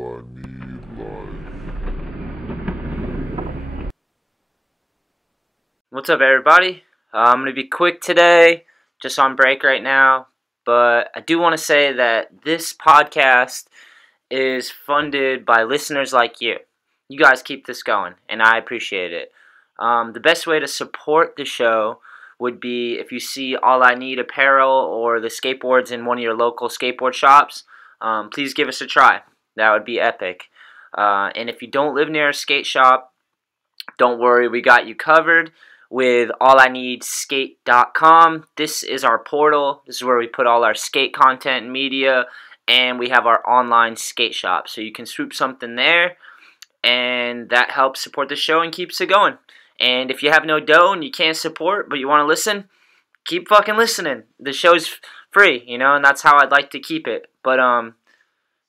I need life. What's up, everybody? I'm going to be quick today, just on break right now, but I do want to say that this podcast is funded by listeners like you. You guys keep this going, and I appreciate it. The best way to support the show would be if you see All I Need apparel or the skateboards in one of your local skateboard shops. Please give us a try. That would be epic. And if you don't live near a skate shop, don't worry, we got you covered with allineedskate.com. This is our portal. This is where we put all our skate content and media, and we have our online skate shop. So you can swoop something there, and that helps support the show and keeps it going. And if you have no dough and you can't support, but you want to listen, keep fucking listening. The show's free, you know, and that's how I'd like to keep it. But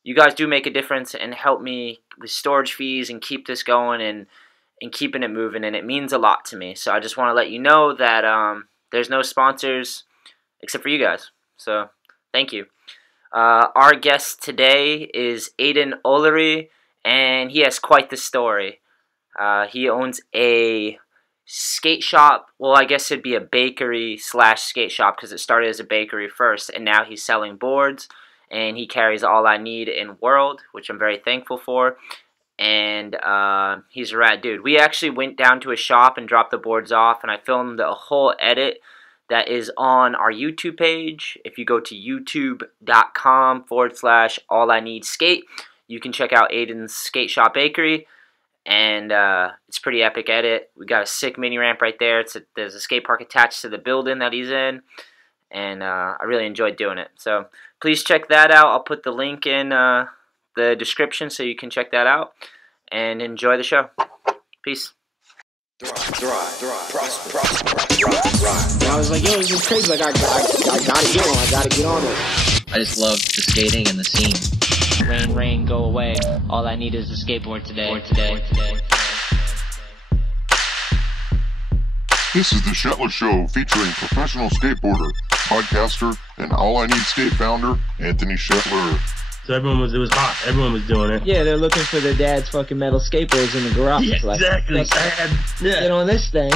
you guys do make a difference and help me with storage fees and keep this going and keeping it moving, and it means a lot to me. So I just want to let you know that there's no sponsors except for you guys. So thank you. Our guest today is Aidan Ulery, and he has quite the story. He owns a skate shop. Well, I guess it'd be a bakery slash skate shop because it started as a bakery first, and now he's selling boards, and he carries All I Need in World, which I'm very thankful for. And he's a rad dude. We actually went down to a shop and dropped the boards off, and I filmed a whole edit that is on our YouTube page. If you go to youtube.com/allineedskate, you can check out Aidan's Skate Shop Bakery, and it's a pretty epic edit. We got a sick mini ramp right there. There's a skate park attached to the building that he's in, and I really enjoyed doing it. So please check that out. I'll put the link in the description so you can check that out, and enjoy the show. Peace. I was like, yo, this is crazy. Like, I gotta get on this. I just love the skating and the scene. Rain, rain, go away. All I need is a skateboard today. This is the Shetler Show featuring professional skateboarder, podcaster, and All I Need Skate founder, Anthony Shetler. So it was hot. Everyone was doing it. Yeah, they're looking for their dad's fucking metal skateboards in the garage. Yeah, exactly. Let's get on this thing.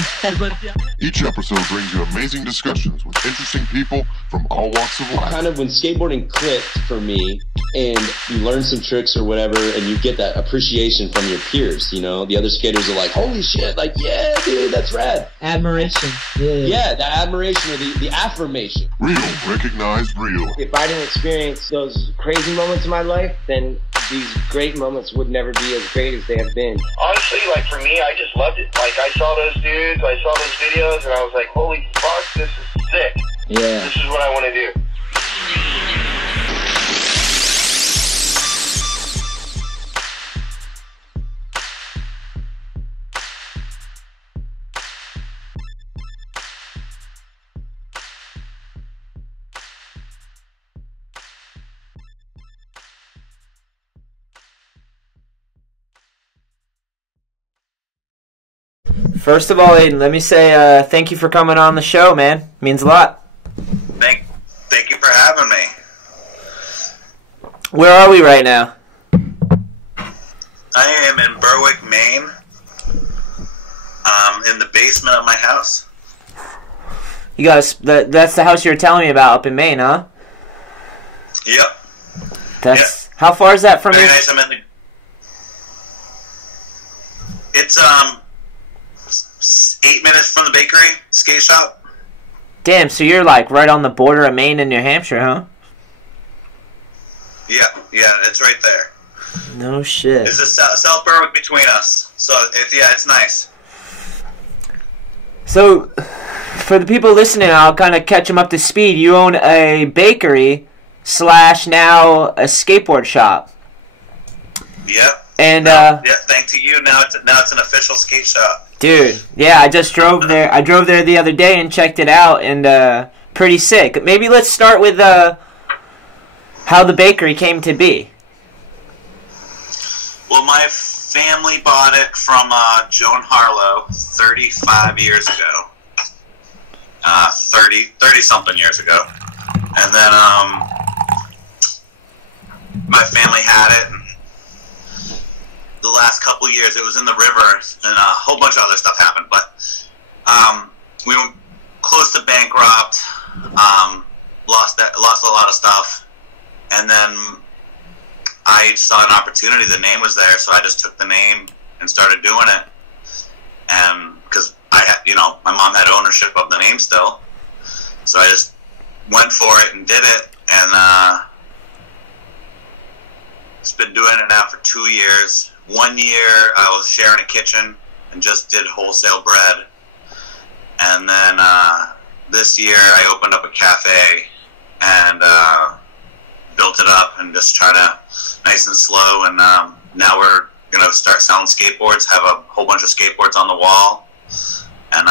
Each episode brings you amazing discussions with interesting people from all walks of life. Kind of when skateboarding clicked for me, and you learn some tricks or whatever, and you get that appreciation from your peers, you know? The other skaters are like, holy shit, like, yeah, dude, that's rad. Admiration. Yeah, the admiration or the affirmation. Real, recognized real. If I didn't experience those crazy moments in my life, then these great moments would never be as great as they have been. Honestly, like for me, I just loved it. Like I saw those dudes, I saw those videos, and I was like, holy fuck, this is sick. Yeah. This is what I want to do. First of all, Aidan, let me say thank you for coming on the show, man. It means a lot. Thank you for having me. Where are we right now? I am in Berwick, Maine. In the basement of my house. You guys, that's the house you were telling me about up in Maine, huh? Yep. That's How far is that from Very you? nice. I'm in the. It's 8 minutes from the bakery, skate shop. Damn, so you're like right on the border of Maine and New Hampshire, huh? Yeah, it's right there. No shit. There's a South Berwick between us, so it's nice. So, for the people listening, I'll kind of catch them up to speed. You own a bakery / now a skateboard shop. Yep. And thanks to you, now it's an official skate shop. Dude, yeah, I just drove there. I drove there the other day and checked it out, and pretty sick. Maybe let's start with how the bakery came to be. Well, my family bought it from Joan Harlow 35 years ago. 30-something years ago. And then my family had it, and last couple of years. It was in the river, and a whole bunch of other stuff happened. But we were close to bankrupt. Lost a lot of stuff, and then I saw an opportunity. The name was there, so I just took the name and started doing it. And because I had, my mom had ownership of the name still, so I just went for it and did it. And just been doing it now for 2 years. 1 year I was sharing a kitchen and just did wholesale bread, and then this year I opened up a cafe and built it up and just try to nice and slow. And now we're gonna start selling skateboards. Have a whole bunch of skateboards on the wall, and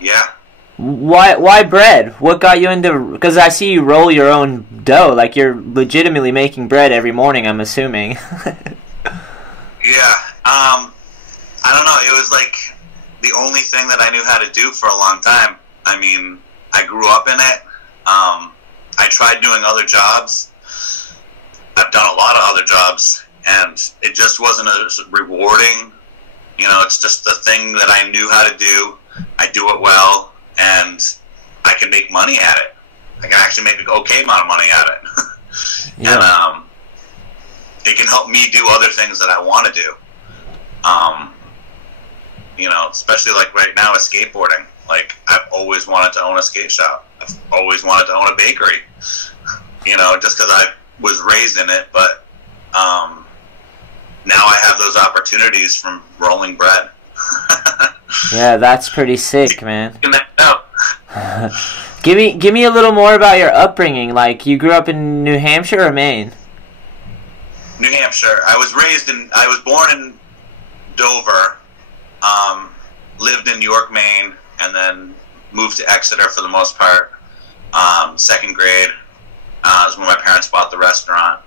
yeah. Why bread? What got you into? Because I see you roll your own dough. Like, you're legitimately making bread every morning, I'm assuming. Yeah. I don't know. It was like the only thing that I knew how to do for a long time. I mean, I grew up in it. I tried doing other jobs. I've done a lot of other jobs, and it just wasn't as rewarding. It's just the thing that I knew how to do. I do it well. And I can make money at it. I can actually make an okay amount of money at it. Yeah. And it can help me do other things that I want to do. Especially like right now with skateboarding. Like, I've always wanted to own a skate shop. I've always wanted to own a bakery. Just because I was raised in it. But now I have those opportunities from rolling bread. Yeah, that's pretty sick, man. Give me a little more about your upbringing. Like, you grew up in New Hampshire or Maine? New Hampshire. I was born in Dover, lived in York, Maine, and then moved to Exeter for the most part. Second grade is when my parents bought the restaurant.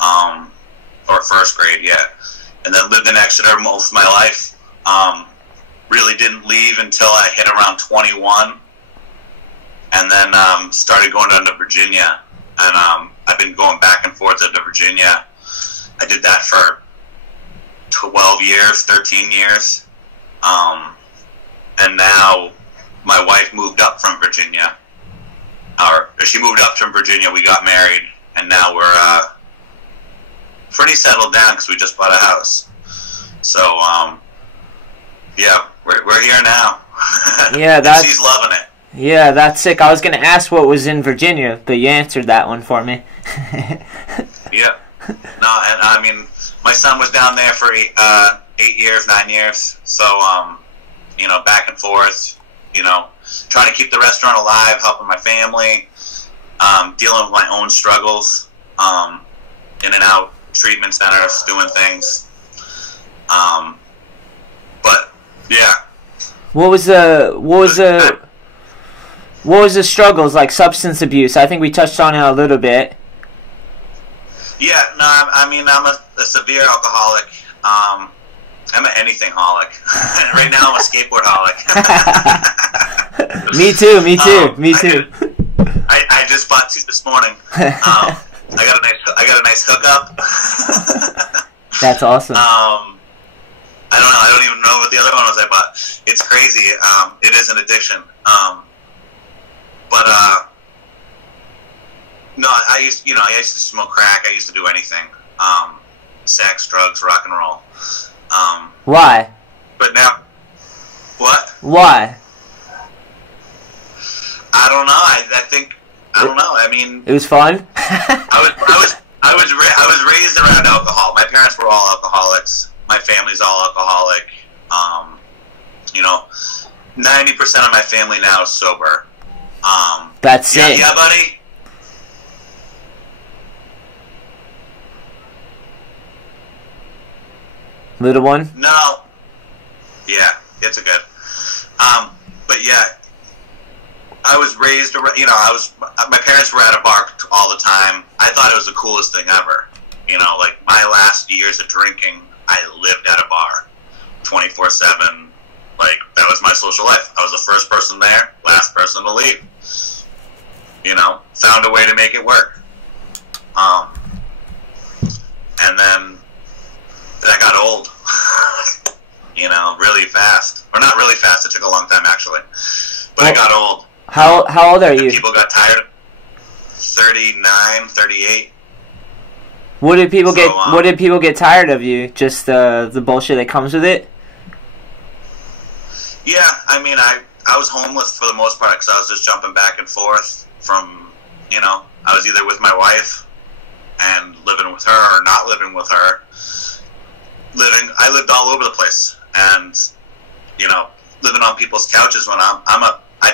Or first grade, yeah. And then lived in Exeter most of my life. Really didn't leave until I hit around 21, and then started going down to Virginia, and I've been going back and forth to Virginia. I did that for 12 years, 13 years, and now my wife moved up from Virginia, or she moved up from Virginia. We got married, and now we're pretty settled down because we just bought a house. So yeah, we're here now. Yeah, she's loving it. Yeah, that's sick. I was gonna ask what was in Virginia, but you answered that one for me. Yeah. No, and I mean, my son was down there for 8 years, 9 years. So, back and forth. Trying to keep the restaurant alive, helping my family, dealing with my own struggles, in and out treatment centers, doing things. But yeah. What was the struggles, like substance abuse? I think we touched on it a little bit. Yeah, no, I mean, I'm a severe alcoholic. I'm an anything-holic. Right now, I'm a skateboard-holic. Me too. I just bought two this morning. I got a nice hookup. That's awesome. I don't know. I don't even know what the other one was I bought. It's crazy. It is an addiction. But no, I used to smoke crack. I used to do anything. Sex, drugs, rock and roll. Why? But now, what? Why? I don't know. I think I don't know. I mean, it was fun. I was raised around alcohol. My parents were all alcoholics. My family's all alcoholic. 90% of my family now is sober. That's it. Yeah, buddy. Little one? No. Yeah, it's a good. But yeah, I was raised around. My parents were at a bar all the time. I thought it was the coolest thing ever. Like my last years of drinking, I lived at a bar, 24/7. Like, that was my social life. I was the first person there, last person to leave. Found a way to make it work. And How old are you? People got tired. 39, 38. What did people get tired of you? Just the bullshit that comes with it? Yeah, I mean, I was homeless for the most part because I was just jumping back and forth from, you know, I was either with my wife and living with her or not living with her. I lived all over the place, and, you know, living on people's couches when I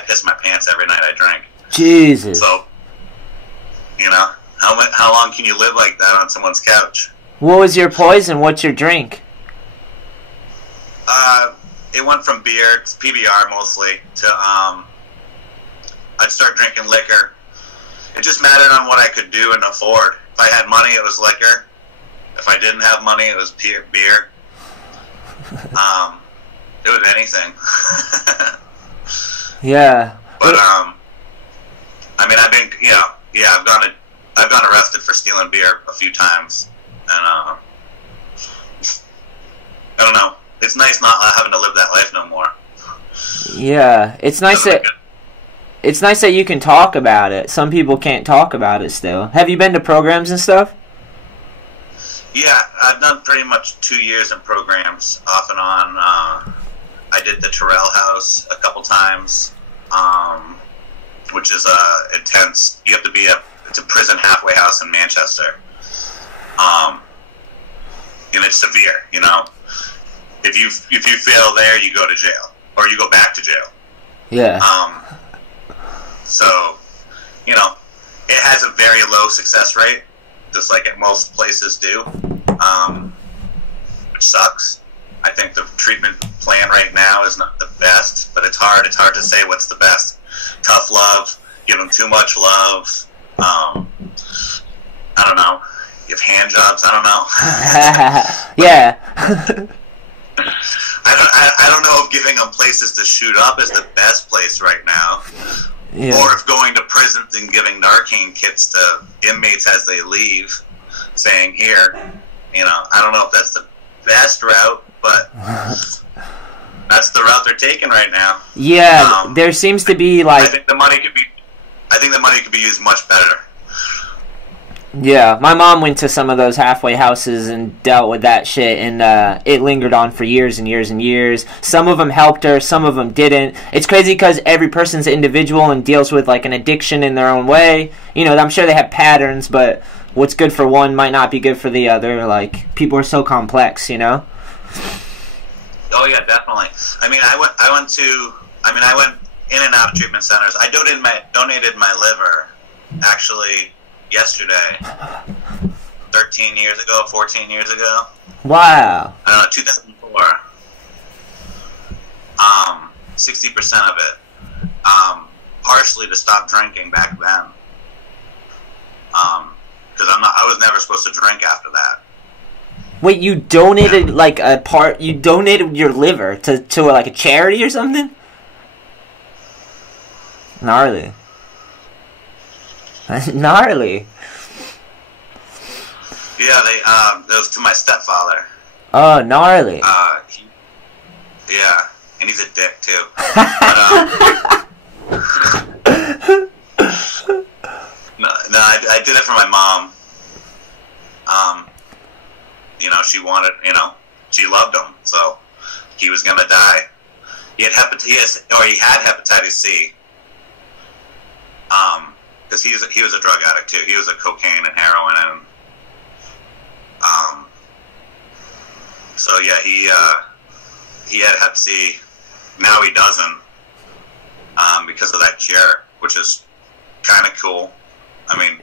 piss my pants every night I drink. Jesus. So, you know, how long can you live like that on someone's couch? What was your poison? What's your drink? It went from beer, to PBR mostly, to I'd start drinking liquor. It just mattered on what I could do and afford. If I had money, it was liquor. If I didn't have money, it was beer. It was anything. Yeah. But I mean, I've been, I've gone arrested for stealing beer a few times, and I don't know. It's nice not having to live that life no more. Yeah, it's nice that you can talk about it. Some people can't talk about it still. Have you been to programs and stuff? Yeah, I've done pretty much 2 years in programs, off and on. I did the Terrell House a couple times, which is intense. You have to be it's a prison halfway house in Manchester, and it's severe. You know, if you fail there, you go to jail, or you go back to jail. Yeah. So, you know, it has a very low success rate, just like at most places do, which sucks. I think the treatment plan right now is not the best, but it's hard. It's hard to say what's the best. Tough love, give them too much love. I don't know. Give hand jobs. I don't know. Yeah. I don't know if giving them places to shoot up is the best place right now. Yeah. Or if going to prisons and giving Narcan kits to inmates as they leave, saying, here, you know, I don't know if that's the best route, but that's the route they're taking right now. Yeah, there seems to be like... I think the money could be used much better. Yeah, my mom went to some of those halfway houses and dealt with that shit, and it lingered on for years and years and years. Some of them helped her, some of them didn't. It's crazy because every person's individual and deals with like an addiction in their own way. You know, I'm sure they have patterns, but what's good for one might not be good for the other. Like, people are so complex, you know? Oh yeah, definitely. I mean, I went in and out of treatment centers. I donated my liver, actually, yesterday, 14 years ago. Wow. 2004. 60% of it. Partially to stop drinking back then. Because I was never supposed to drink after that. Wait, you donated you donated your liver to like a charity or something? Gnarly. Gnarly. Yeah, it was to my stepfather. Oh, gnarly. Yeah, and he's a dick too. But, I did it for my mom. You know, she wanted, you know, she loved him, so he was gonna die. He had hepatitis C. Because he was a drug addict too. He was a cocaine and heroin and so yeah, he had hep C. Now he doesn't, because of that cure, which is kind of cool. I mean,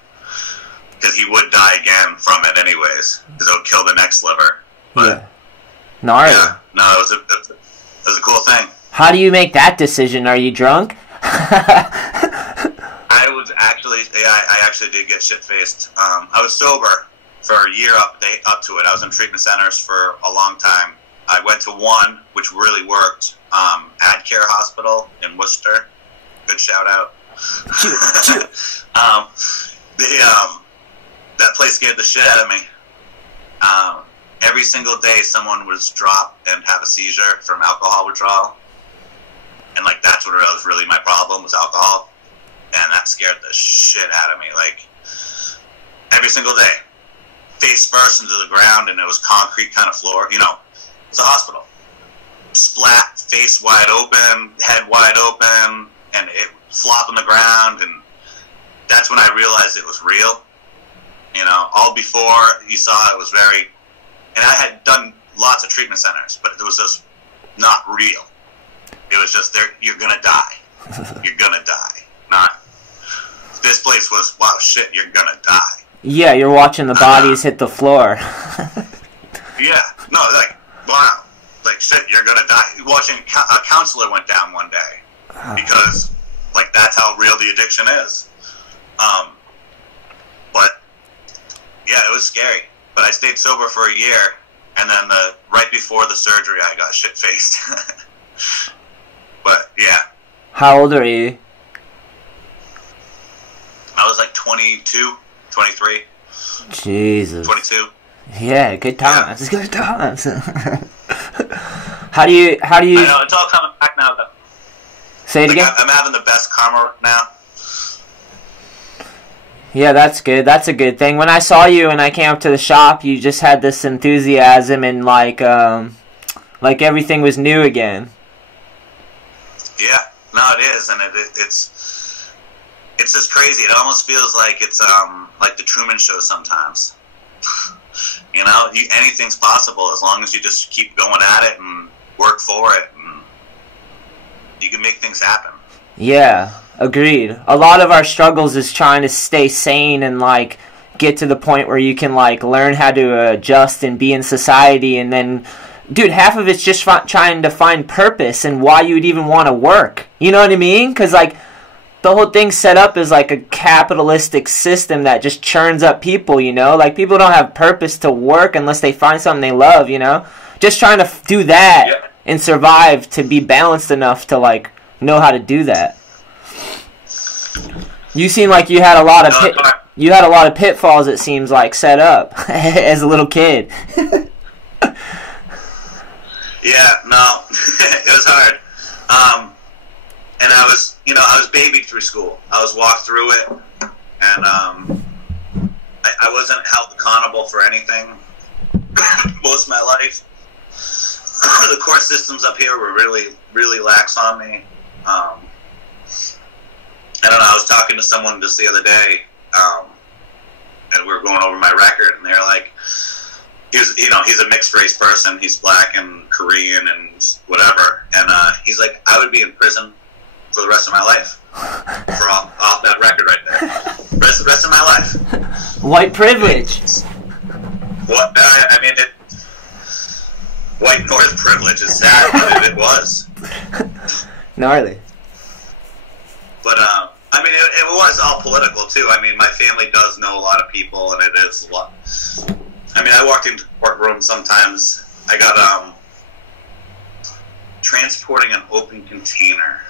because he would die again from it anyways, because it would kill the next liver. But, yeah. Gnarly. Yeah, no, it was a cool thing. How do you make that decision? Are you drunk? I actually did get shit-faced. I was sober for a year up to it. I was in treatment centers for a long time. I went to one, which really worked, AdCare Hospital in Worcester. Good shout-out. That place scared the shit out of me. Every single day someone was dropped and have a seizure from alcohol withdrawal. And, like, that's what was really my problem, was alcohol. and that scared the shit out of me. Like, every single day, face first into the ground, and it was concrete kind of floor. You know, it's a hospital. Splat, face wide open, head wide open, and it flop on the ground, and that's when I realized it was real. You know, all before you saw it was very, and I had done lots of treatment centers, but it was just not real. It was just there. You're gonna die. You're gonna die. Not this place was, wow, shit. You're gonna die. Yeah, you're watching the bodies hit the floor. Yeah, no, like, wow, like shit. You're gonna die. Watching a counselor went down one day because, like, that's how real the addiction is. But yeah, it was scary. But I stayed sober for a year, and then right before the surgery, I got shit faced. But yeah. How old are you? I was like 22, 23. Jesus. 22. Yeah, good times. Yeah. Good times. How do you? I know, it's all coming back now, though. Say it again? I'm having the best karma now. Yeah, that's good. That's a good thing. When I saw you and I came up to the shop, you just had this enthusiasm and like everything was new again. Yeah, no, it is, and it's just crazy. It almost feels like it's like the Truman Show sometimes. You know, anything's possible as long as you just keep going at it and work for it, and you can make things happen. Yeah, agreed. A lot of our struggles is trying to stay sane and like get to the point where you can like learn how to adjust and be in society, and then, dude, half of it's just trying to find purpose and why you would even want to work. You know what I mean? Because like the whole thing's set up as like a capitalistic system that just churns up people, you know? Like, people don't have purpose to work unless they find something they love, you know? Just trying to do that and survive to be balanced enough to like know how to do that. You seem like you had a lot of pitfalls, it seems like, set up as a little kid. Yeah, no, it was hard. And I was babied through school. I was walked through it, and I wasn't held accountable for anything most of my life. The court systems up here were really, really lax on me. I don't know, I was talking to someone just the other day, and we were going over my record, and they're like, he's a mixed race person. He's black and Korean and whatever. And he's like, I would be in prison for the rest of my life for off that record right there. Rest of my life. White privilege. What? I mean, white North privilege is sad, but it was. Gnarly. But I mean, it was all political too. I mean, my family does know a lot of people, and it is a lot. I mean, I walked into the courtroom sometimes. I got transporting an open container,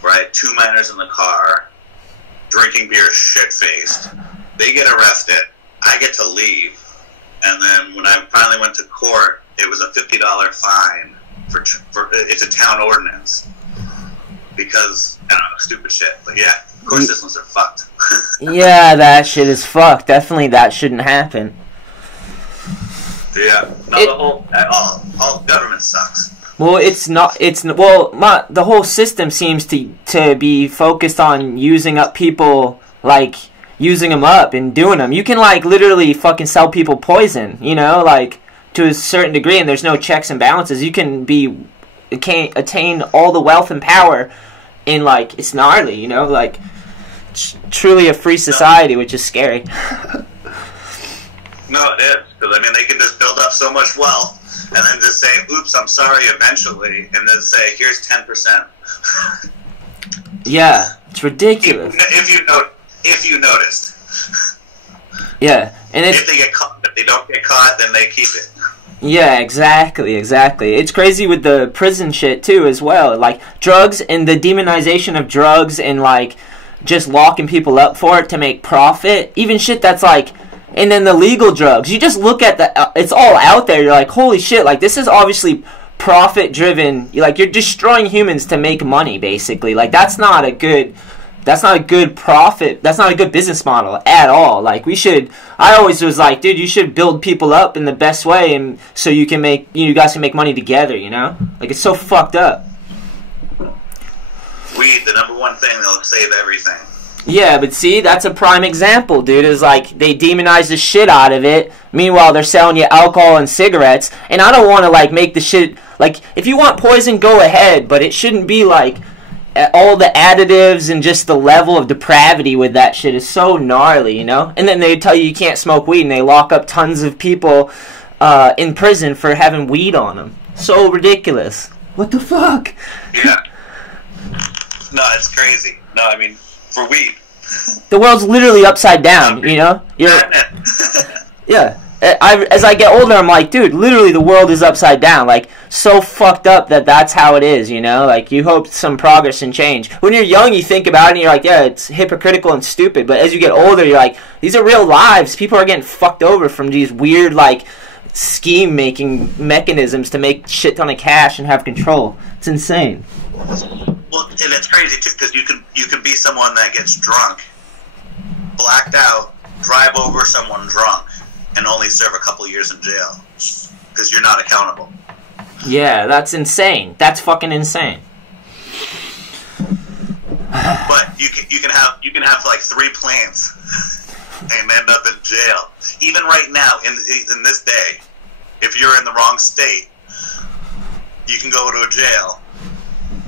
where I had 2 minors in the car, drinking beer shit-faced. They get arrested. I get to leave. And then when I finally went to court, it was a $50 fine for it's a town ordinance. Because, I don't know, stupid shit. But yeah, court systems are fucked. Yeah, that shit is fucked. Definitely that shouldn't happen. Yeah, no, all government sucks. Well, the whole system seems to be focused on using up people, like, using them up and doing them. You can, like, literally fucking sell people poison, you know, like, to a certain degree, and there's no checks and balances. You can attain all the wealth and power in, like, it's gnarly, you know, like, truly a free society, which is scary. No, it is, because, I mean, they can just build up so much wealth, and then just say, oops, I'm sorry, eventually, and then say, here's 10%. Yeah, it's ridiculous. If you noticed. Yeah, and if they get caught, if they don't get caught, then they keep it. Yeah, exactly. It's crazy with the prison shit, too, as well. Like, drugs and the demonization of drugs and, like, just locking people up for it to make profit. Even shit that's, like, and then the legal drugs. You just look at it's all out there. You're like, holy shit, like, this is obviously profit-driven. Like, you're destroying humans to make money, basically. Like, that's not that's not a good profit. That's not a good business model at all. Like, I always was like, dude, you should build people up in the best way, and so you guys can make money together, you know? Like, it's so fucked up. Weed, the number one thing that'll save everything. Yeah, but see, that's a prime example, dude. Is like, they demonize the shit out of it. Meanwhile, they're selling you alcohol and cigarettes. And I don't want to, like, make the shit... Like, if you want poison, go ahead. But it shouldn't be, like, all the additives and just the level of depravity with that shit is so gnarly, you know? And then they tell you can't smoke weed, and they lock up tons of people in prison for having weed on them. So ridiculous. What the fuck? Yeah. No, it's crazy. No, I mean, for weed. The world's literally upside down, you know? Yeah. As I get older, I'm like, dude, literally the world is upside down. Like, so fucked up that's how it is, you know? Like, you hope some progress and change. When you're young, you think about it and you're like, yeah, it's hypocritical and stupid. But as you get older, you're like, these are real lives. People are getting fucked over from these weird, like, scheme-making mechanisms to make shit ton of cash and have control. It's insane. Well, and it's crazy too, because you can be someone that gets drunk, blacked out, drive over someone drunk, and only serve a couple years in jail because you're not accountable. Yeah, that's insane. That's fucking insane. But you can have like 3 plants and end up in jail. Even right now, in this day, if you're in the wrong state, you can go to a jail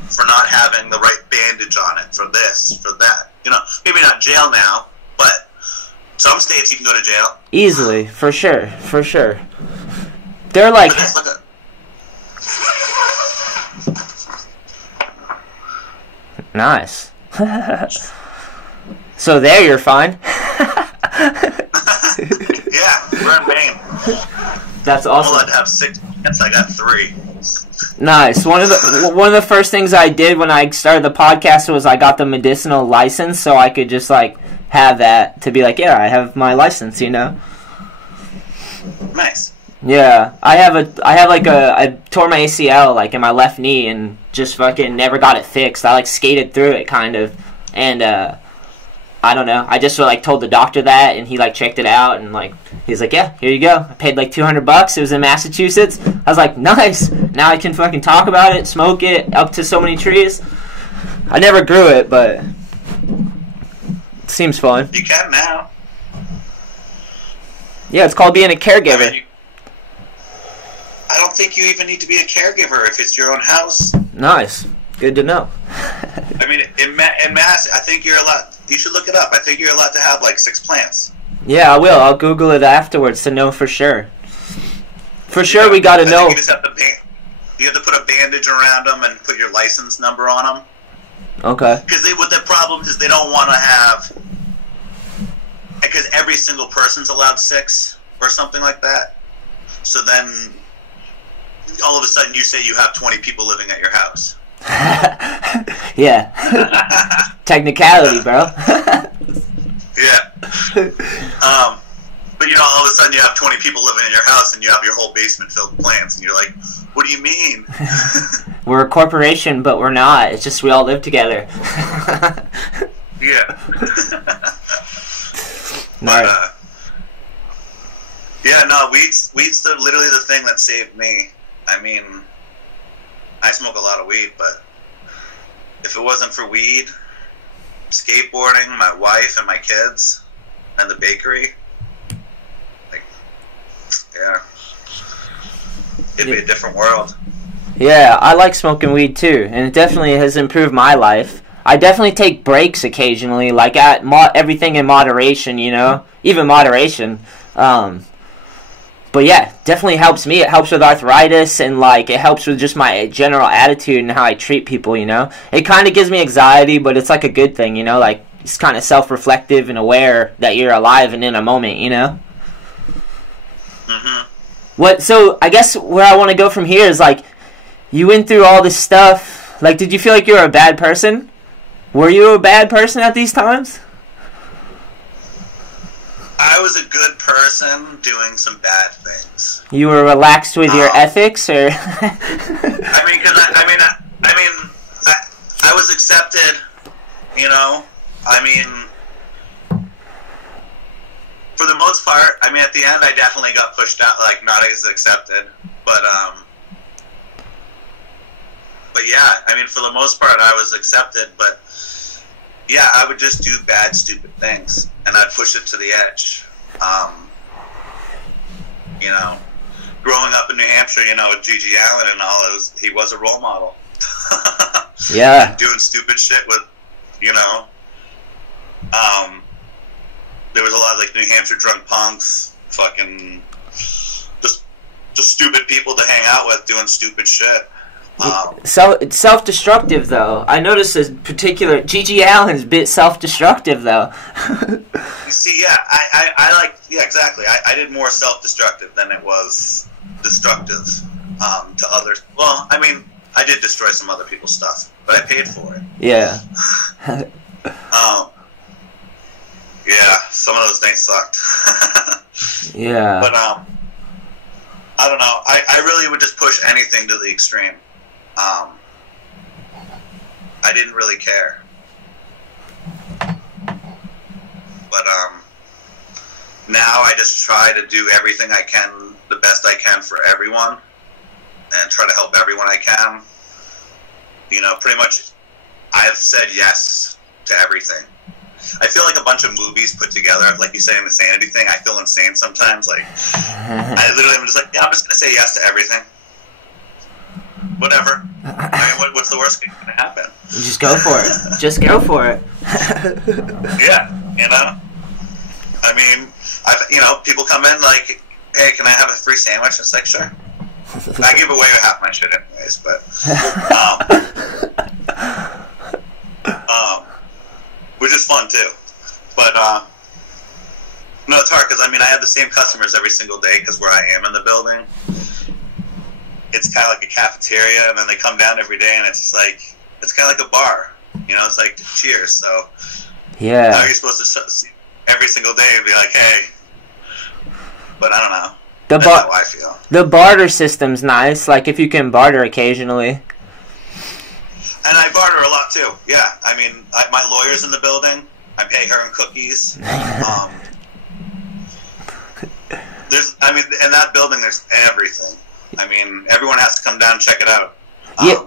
for not having the right bandage on it, for this, for that. You know, maybe not jail now, but some states you can go to jail. Easily, for sure, for sure. They're like... Nice. So there you're fine. Yeah, we're in Maine. That's awesome. I'm allowed to have 6 plants, I got 3. Nice. One of the first things I did when I started the podcast was I got the medicinal license, so I could just like have that to be like, yeah, I have my license, you know. Nice. Yeah, I tore my ACL like in my left knee and just fucking never got it fixed. I like skated through it kind of, and I don't know. I just like told the doctor that, and he like checked it out, and like he's like, yeah, here you go. I paid like $200. It was in Massachusetts. I was like, nice. Now I can fucking talk about it, smoke it, up to so many trees. I never grew it, but it seems fun. You can now. Yeah, it's called being a caregiver. I don't think you even need to be a caregiver if it's your own house. Nice. Good to know. I mean, in Mass, I think you're allowed. You should look it up. I think you're allowed to have like 6 plants. Yeah, I will. I'll Google it afterwards to know for sure. For sure, we got to know. You have to put a bandage around them and put your license number on them. Okay. Because what the problem is, they don't want to have. Because every single person's allowed 6 or something like that. So then, all of a sudden, you say you have 20 people living at your house. Yeah. Technicality, bro. Yeah. But you know, all of a sudden you have 20 people living in your house and you have your whole basement filled with plants, and you're like, what do you mean? We're a corporation, but we're not. It's just we all live together. Yeah. Nice. Yeah, no, weed's literally the thing that saved me. I mean, I smoke a lot of weed, but if it wasn't for weed, skateboarding, my wife and my kids, and the bakery, like, yeah, it'd be a different world. Yeah, I like smoking weed too, and it definitely has improved my life. I definitely take breaks occasionally, like at everything in moderation, you know, even moderation. But yeah, definitely helps me. It helps with arthritis, and like it helps with just my general attitude and how I treat people, you know. It kind of gives me anxiety, but it's like a good thing, you know. Like it's kind of self-reflective and aware that you're alive and in a moment, you know. Mm-hmm. So I guess where I want to go from here is like, you went through all this stuff. Like, did you feel like you were a bad person? Were you a bad person at these times? I was a good person doing some bad things. You were relaxed with your ethics, or? I was accepted, you know. I mean, for the most part, I mean, at the end, I definitely got pushed out, like, not as accepted. But yeah, I mean, for the most part, I was accepted. But yeah, I would just do bad, stupid things, and I'd push it to the edge. You know, growing up in New Hampshire, you know, with G.G. Allen and all, he was a role model. Yeah. Doing stupid shit with, you know, there was a lot of, like, New Hampshire drunk punks, fucking, just stupid people to hang out with doing stupid shit. So it's self-destructive, though. I noticed this particular G.G. Allen's a bit self-destructive, though. See, yeah, I like, yeah, exactly. I did more self-destructive than it was destructive to others. Well, I mean, I did destroy some other people's stuff, but I paid for it. Yeah. Yeah, some of those things sucked. Yeah. But I don't know. I really would just push anything to the extreme. I didn't really care. But now I just try to do everything I can, the best I can for everyone, and try to help everyone I can. You know, pretty much I've said yes to everything. I feel like a bunch of movies put together, like you say in the sanity thing, I feel insane sometimes. Like, I literally am just like, yeah, I'm just going to say yes to everything. Whatever. I mean, what's the worst thing going to happen? Just go for it. Just go for it. Yeah, you know? I mean, you know, people come in like, hey, can I have a free sandwich? It's like, sure. I give away half my shit anyways, but... which is fun too, but no, it's hard because I mean I have the same customers every single day because where I am in the building, it's kind of like a cafeteria, and then they come down every day, and it's just like it's kind of like a bar, you know. It's like cheers. So yeah, how are you supposed to see every single day and be like, hey? But I don't know. That's how I feel. The barter system's nice. Like if you can barter occasionally. And I barter a lot too. Yeah, I mean, my lawyer's in the building. I pay her in cookies. I mean, in that building, there's everything. I mean, everyone has to come down and check it out.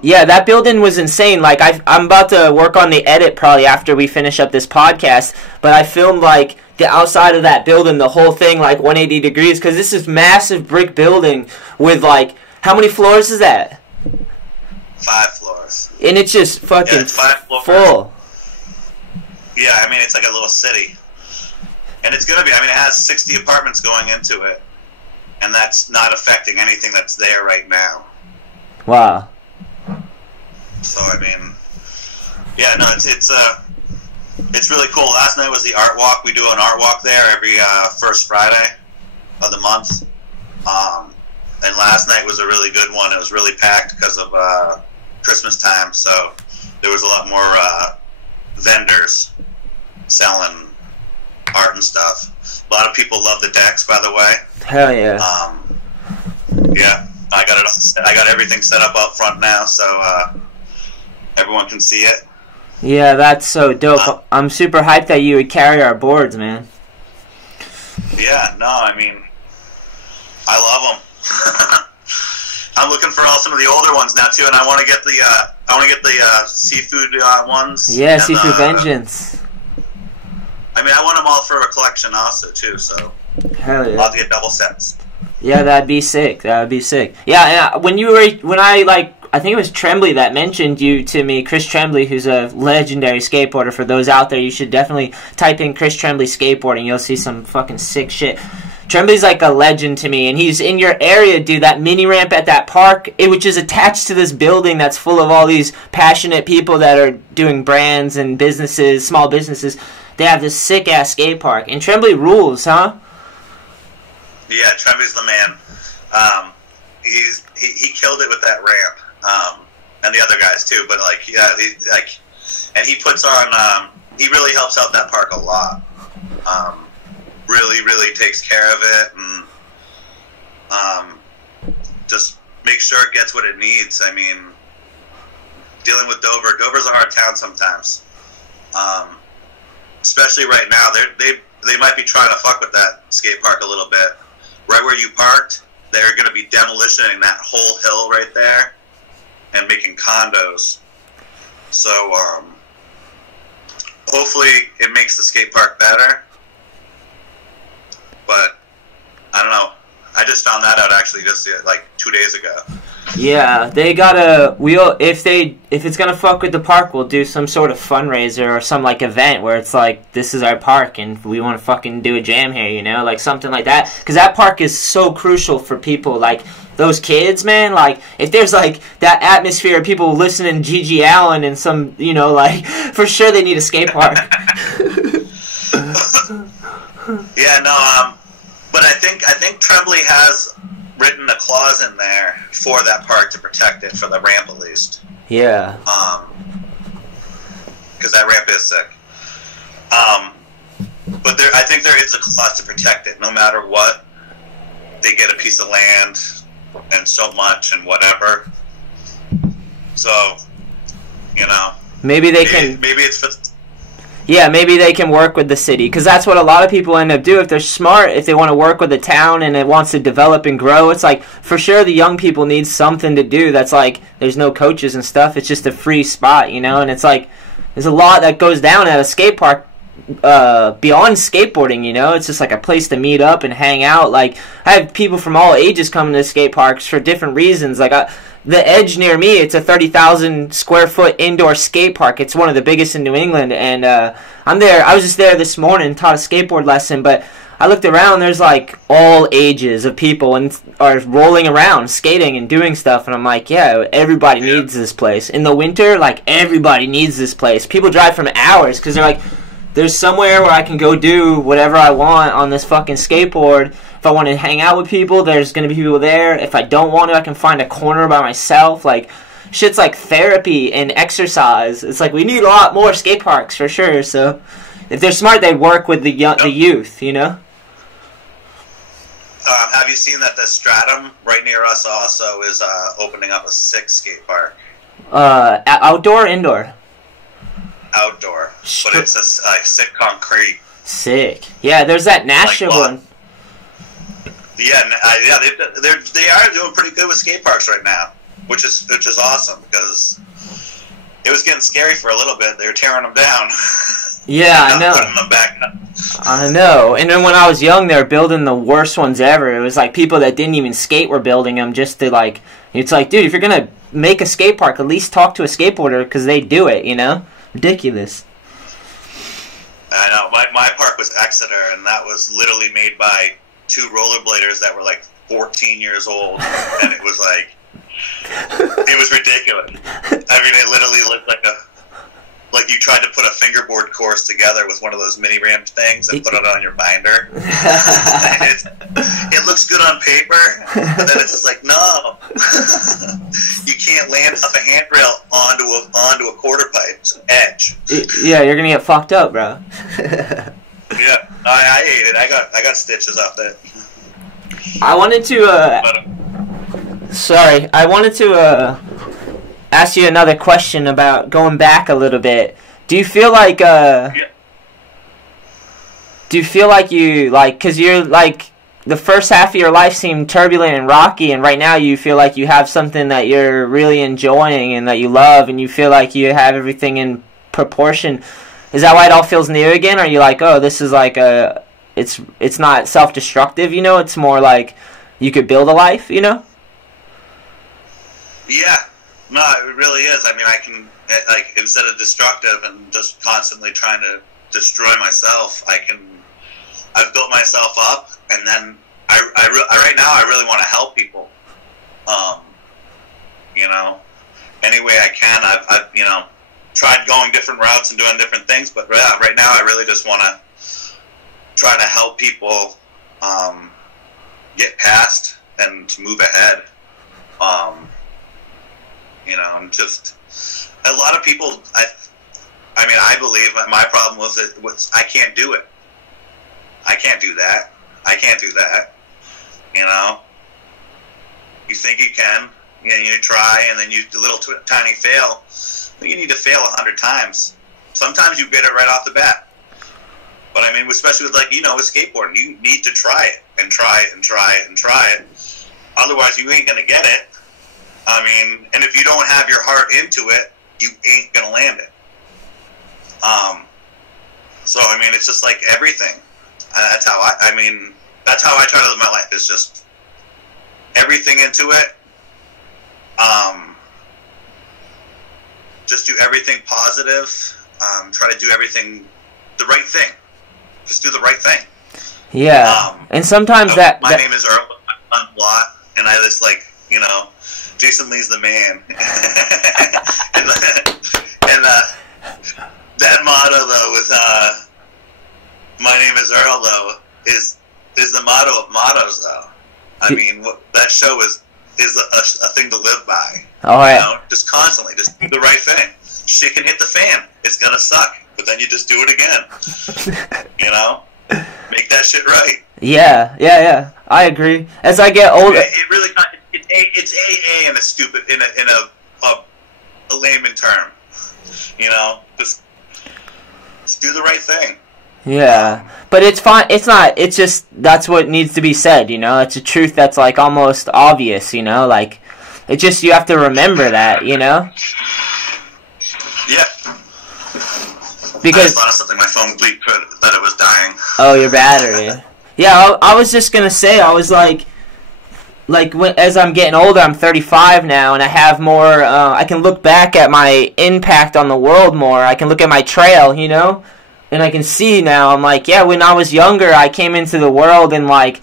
Yeah, that building was insane. Like, I'm about to work on the edit probably after we finish up this podcast. But I filmed like the outside of that building, the whole thing, like 180 degrees, because this is massive brick building with like how many floors is that? 5 floors. And it's just fucking it's 5 floors. Full. Yeah, I mean, it's like a little city. And it's going to be, I mean, it has 60 apartments going into it. And that's not affecting anything that's there right now. Wow. So, I mean, yeah, no, it's really cool. Last night was the art walk. We do an art walk there every first Friday of the month. And last night was a really good one. It was really packed because of Christmas time, so there was a lot more vendors selling art and stuff. A lot of people love the decks, by the way. Hell yeah. Yeah, I got everything set up front now, so everyone can see it. Yeah, that's so dope. I'm super hyped that you would carry our boards, man. Yeah, no, I mean, I love them. I'm looking for some of the older ones now too, and I want to get the seafood ones. Yeah, Seafood Vengeance. I mean, I want them all for a collection also too. So hell yeah, I'll have to get double sets. Yeah, that'd be sick. That'd be sick. Yeah, and when I think it was Tremblay that mentioned you to me, Chris Tremblay, who's a legendary skateboarder. For those out there, you should definitely type in Chris Tremblay skateboarding. You'll see some fucking sick shit. Tremblay's like a legend to me, and he's in your area, dude. That mini ramp at that park, which is attached to this building that's full of all these passionate people that are doing brands and businesses, small businesses. They have this sick ass skate park, and Tremblay rules, huh? Yeah, Tremblay's the man. He killed it with that ramp, and the other guys too. But like, yeah, and he puts on. He really helps out that park a lot. Really takes care of it, and just make sure it gets what it needs. I mean, dealing with Dover's a hard town sometimes. especially right now, they might be trying to fuck with that skate park a little bit. Right where you parked, they're going to be demolitioning that whole hill right there and making condos. So hopefully it makes the skate park better. But I don't know. I just found that out actually just like 2 days ago. Yeah, they gotta. If it's gonna fuck with the park, we'll do some sort of fundraiser or some like event where it's like, this is our park and we want to fucking do a jam here, you know, like something like that. Because that park is so crucial for people like those kids, man. Like if there's like that atmosphere of people listening to Gigi Allen and some, you know, like for sure they need a skate park. Yeah, no, but I think Tremblay has written a clause in there for that park to protect it, for the ramp at least. Yeah. Because that ramp is sick. But I think there is a clause to protect it. No matter what, they get a piece of land and so much and whatever. So, you know. Maybe it's for... Yeah, maybe they can work with the city, because that's what a lot of people end up doing. If they're smart, if they want to work with the town and it wants to develop and grow, it's like, for sure the young people need something to do that's like, there's no coaches and stuff, it's just a free spot, you know, and it's like, there's a lot that goes down at a skate park beyond skateboarding, you know, it's just like a place to meet up and hang out. Like, I have people from all ages coming to skate parks for different reasons. Like, the Edge near me, it's a 30,000 square foot indoor skate park. It's one of the biggest in New England, and I'm there. I was just there this morning, taught a skateboard lesson, but I looked around, there's like all ages of people and are rolling around, skating and doing stuff, and I'm like, yeah, everybody needs this place. In the winter, like, everybody needs this place. People drive from hours, because they're like, there's somewhere where I can go do whatever I want on this fucking skateboard. If I want to hang out with people, there's going to be people there. If I don't want to, I can find a corner by myself. Like, shit's like therapy and exercise. It's like, we need a lot more skate parks for sure. So, if they're smart, they work with the youth, you know? Have you seen that the Stratum right near us also is opening up a 6th skate park? Outdoor or indoor? Outdoor. But it's a sick concrete. Sick. Yeah, there's that Nashville one. Yeah, they are doing pretty good with skate parks right now, which is awesome, because it was getting scary for a little bit. They were tearing them down. Yeah, I know. Putting them back up. I know. And then when I was young, they were building the worst ones ever. It was like people that didn't even skate were building them just to like. It's like, dude, if you're gonna make a skate park, at least talk to a skateboarder, because they do it. You know, ridiculous. I know. My park was Exeter, and that was literally made by 2 rollerbladers that were like 14 years old, and it was like, it was ridiculous. I mean, it literally looked like you tried to put a fingerboard course together with one of those mini ramp things and put it on your binder. It looks good on paper, but then it's just like, no, you can't land off a handrail onto a quarter pipe. It's an edge. Yeah, you're gonna get fucked up, bro. Yeah, I ate it. I got stitches off it. I wanted to ask you another question about going back a little bit. Do you feel like because you're like, the first half of your life seemed turbulent and rocky, and right now you feel like you have something that you're really enjoying and that you love, and you feel like you have everything in proportion? Is that why it all feels new again? Or are you like, oh, this is like it's not self-destructive, you know? It's more like you could build a life, you know? Yeah. No, it really is. I mean, I can, like, instead of destructive and just constantly trying to destroy myself, I've built myself up, and then right now I really want to help people. You know, any way I can. I've you know, tried going different routes and doing different things, but right now I really just want to try to help people get past and move ahead. You know, and just a lot of people. I mean, I believe my problem was I can't do it. I can't do that. I can't do that. You know, you think you can. You know, you try, and then you do a little tiny fail. You need to fail 100 times. Sometimes you get it right off the bat. But I mean, especially with, like, you know, with skateboarding, you need to try it and try it and try it and try it. Otherwise, you ain't gonna get it. I mean, and if you don't have your heart into it, you ain't gonna land it. So I mean, it's just like everything. That's how that's how I try to live my life. Is just everything into it. Just do everything positive. Try to do everything the right thing. Just do the right thing. Yeah. And sometimes my name is Earl. I'm Lot, and I just, like, you know, Jason Lee's the man. and that motto though with my name is Earl though is the motto of mottos though. I mean, that show is a thing to live by. All right. You know, just constantly, just do the right thing. Shit can hit the fan. It's gonna suck, but then you just do it again. You know, make that shit right. Yeah. I agree. As I get older, it really it's AA in a stupid in a layman term. You know, just do the right thing. Yeah, but it's fine. It's not. It's just that's what needs to be said. You know, it's a truth that's like almost obvious. You know, like it's just you have to remember that. You know. Yeah. Because I just lost something. My phone bleeped that it was dying. Oh, your battery. Yeah, I was just gonna say. I was like as I'm getting older, I'm 35 now, and I have more. I can look back at my impact on the world more. I can look at my trail. You know. And I can see now, I'm like, yeah, when I was younger, I came into the world and, like,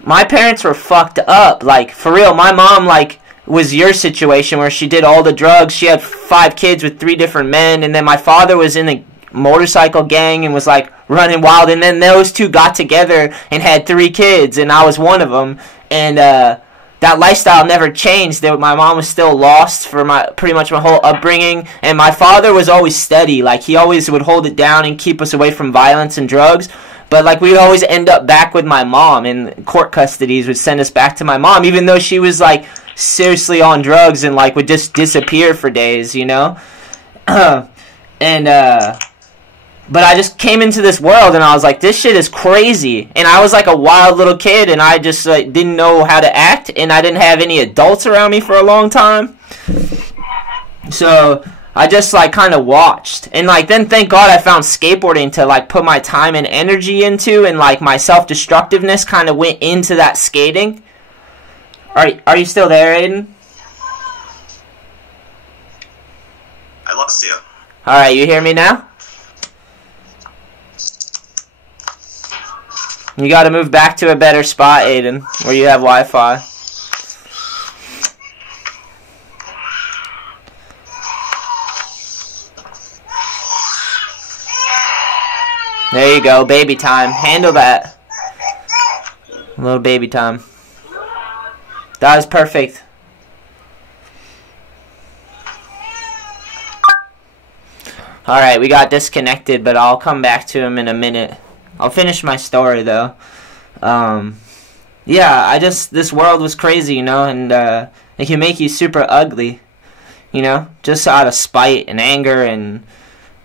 my parents were fucked up. Like, for real, my mom, like, was your situation where she did all the drugs. She had 5 kids with 3 different men. And then my father was in a motorcycle gang and was, like, running wild. And then those two got together and had 3 kids. And I was one of them. And, that lifestyle never changed. My mom was still lost for pretty much my whole upbringing, and my father was always steady. Like, he always would hold it down and keep us away from violence and drugs. But, like, we'd always end up back with my mom, and court custodies would send us back to my mom, even though she was, like, seriously on drugs and, like, would just disappear for days, you know? But I just came into this world, and I was like, this shit is crazy. And I was like a wild little kid, and I just like didn't know how to act, and I didn't have any adults around me for a long time. So I just like kind of watched. And like then thank God I found skateboarding to like put my time and energy into, and like my self-destructiveness kind of went into that skating. Are you still there, Aidan? I lost you. Alright, you hear me now? You gotta move back to a better spot, Aidan, where you have Wi-Fi. There you go, baby time. Handle that. A little baby time. That was perfect. Alright, we got disconnected, but I'll come back to him in a minute. I'll finish my story, though. Yeah, this world was crazy, you know, and it can make you super ugly, you know, just out of spite and anger, and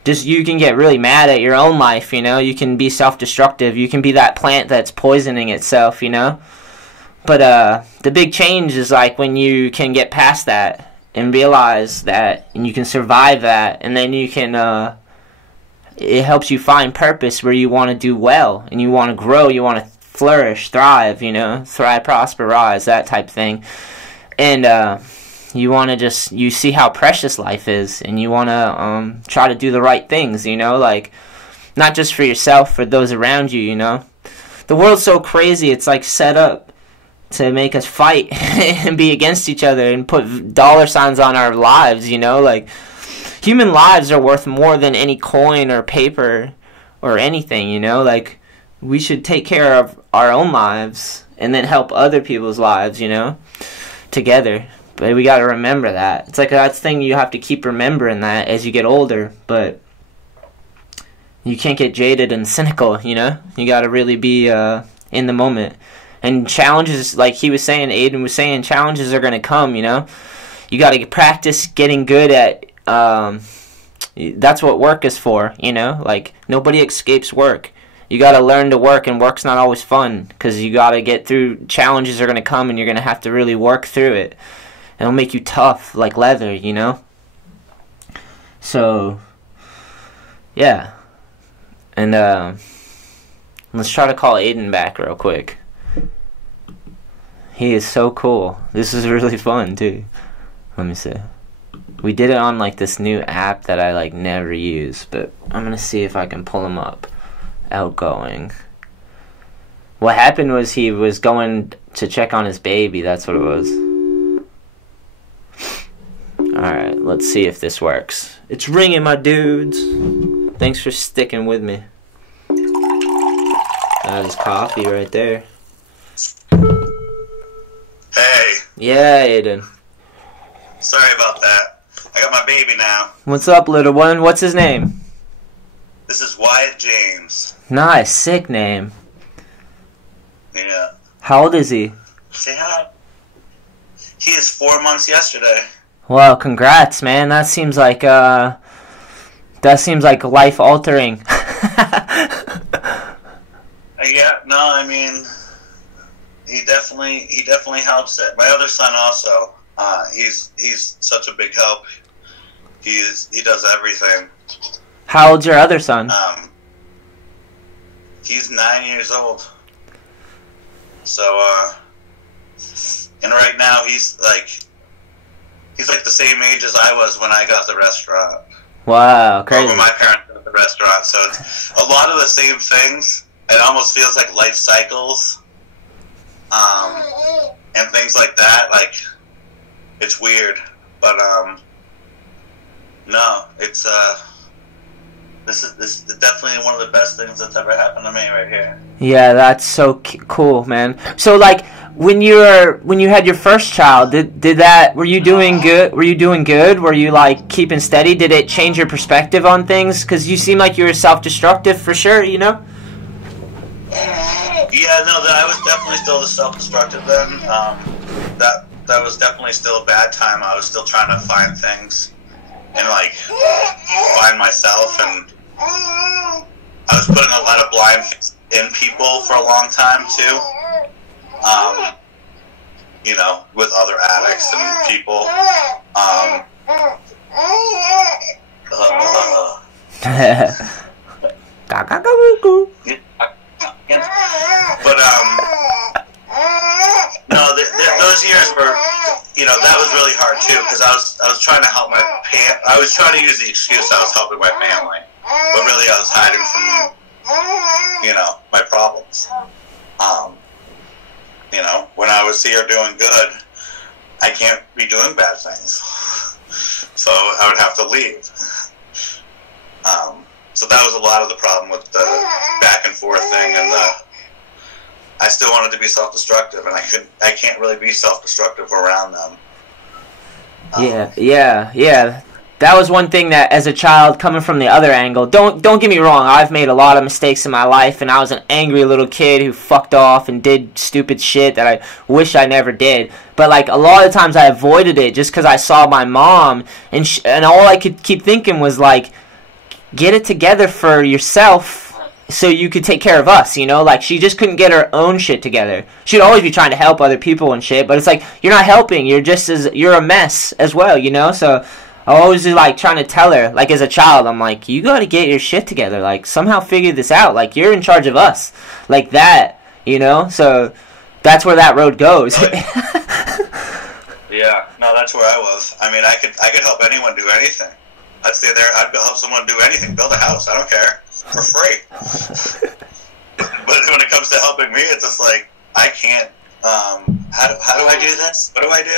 just you can get really mad at your own life, you know. You can be self-destructive. You can be that plant that's poisoning itself, you know. But the big change is like when you can get past that and realize that, and you can survive that, and then you can it helps you find purpose where you want to do well, and you want to grow, you want to flourish, thrive, you know, thrive, prosper, rise, that type thing. And you want to just, you see how precious life is, and you want to try to do the right things, you know, like, not just for yourself, for those around you, you know. The world's so crazy, it's like set up to make us fight and be against each other and put dollar signs on our lives, you know, like, human lives are worth more than any coin or paper or anything, you know? Like, we should take care of our own lives and then help other people's lives, you know? Together. But we gotta remember that. It's like that thing you have to keep remembering that as you get older. But you can't get jaded and cynical, you know? You gotta really be in the moment. And challenges, like he was saying, Aidan was saying, challenges are gonna come, you know? You gotta practice getting good at that's what work is for, you know? Like, nobody escapes work. you got to learn to work, and work's not always fun because you got to get through. Challenges are going to come, and you're going to have to really work through it. It'll make you tough like leather, you know? So, yeah. And let's try to call Aidan back real quick. He is so cool. This is really fun, too. Let me see. We did it on, like, this new app that I, like, never use. But I'm going to see if I can pull him up. Outgoing. What happened was he was going to check on his baby. That's what it was. Alright, let's see if this works. It's ringing, my dudes. Thanks for sticking with me. That is coffee right there. Hey. Yeah, Aidan. Sorry about that. I got my baby now. What's up, little one? What's his name? This is Wyatt James. Nice, sick name. Yeah. How old is he? Say hi. He is 4 months yesterday. Well, congrats, man. That seems like life altering. Yeah, no, I mean, he definitely helps it. My other son also, he's such a big help. He does everything. How old's your other son? He's 9 years old. So, and right now he's like the same age as I was when I got the restaurant. Wow, crazy. Or when my parents got the restaurant. So it's a lot of the same things. It almost feels like life cycles, and things like that. Like, it's weird, but no, it's this is definitely one of the best things that's ever happened to me right here. Yeah, that's so cool, man. So, like, when you had your first child, were you doing good? Were you like keeping steady? Did it change your perspective on things? Because you seem like you were self-destructive for sure, you know. Yeah, no, I was definitely still self-destructive then. That was definitely still a bad time. I was still trying to find things and, like, find myself, and I was putting a lot of blinders in people for a long time too. You know, with other addicts and people. But no, those years were, you know, that was really hard too, because I was trying to help I was trying to use the excuse I was helping my family, but really I was hiding from, you know, my problems. You know, when I was here doing good, I can't be doing bad things, so I would have to leave. So that was a lot of the problem with the back and forth thing, and I still wanted to be self-destructive, and I can't really be self-destructive around them. Yeah. That was one thing that, as a child, coming from the other angle, don't get me wrong, I've made a lot of mistakes in my life, and I was an angry little kid who fucked off and did stupid shit that I wish I never did. But, like, a lot of times I avoided it just because I saw my mom, and all I could keep thinking was, like, get it together for yourself so you could take care of us, you know? Like, she just couldn't get her own shit together. She'd always be trying to help other people and shit, but it's like, you're not helping, you're a mess as well, you know? So I always like trying to tell her, like, as a child, I'm like, you gotta get your shit together, like, somehow figure this out, like, you're in charge of us, like that, you know? So that's where that road goes. Yeah, no, that's where I was. I mean, I could help anyone do anything. I'd stay there, I'd help someone do anything, build a house, I don't care, for free. But when it comes to helping me, it's just like, I can't, how do I do this? What do I do?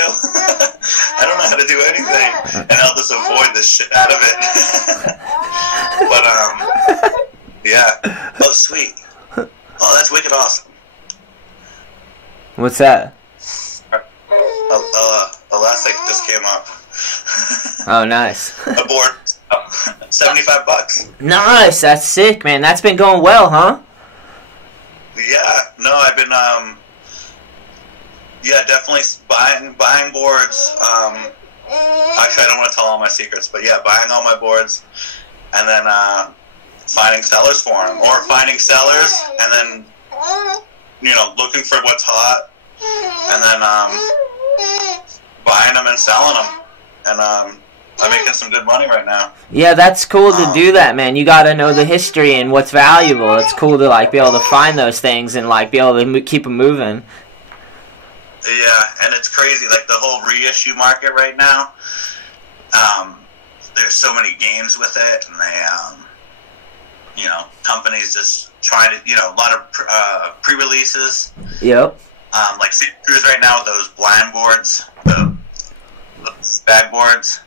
I don't know how to do anything, and I'll just avoid the shit out of it. But, yeah. Oh, sweet. Oh, that's wicked awesome. What's that? Elastic just came up. Oh, nice. A board. $75. Nice, that's sick, man. That's been going well, huh? Yeah, no, I've been, yeah, definitely buying boards. Actually, I don't want to tell all my secrets, but yeah, buying all my boards, and then finding sellers for them, or finding sellers and then, you know, looking for what's hot, and then buying them and selling them, and I'm making some good money right now. Yeah, that's cool to do that, man. You gotta know the history and what's valuable. It's cool to like be able to find those things and like be able to keep them moving. Yeah, and it's crazy, like the whole reissue market right now. There's so many games with it, and they, you know, companies just try to, you know, a lot of pre-releases. Yep. Like Cruise right now with those blind boards, the bag boards.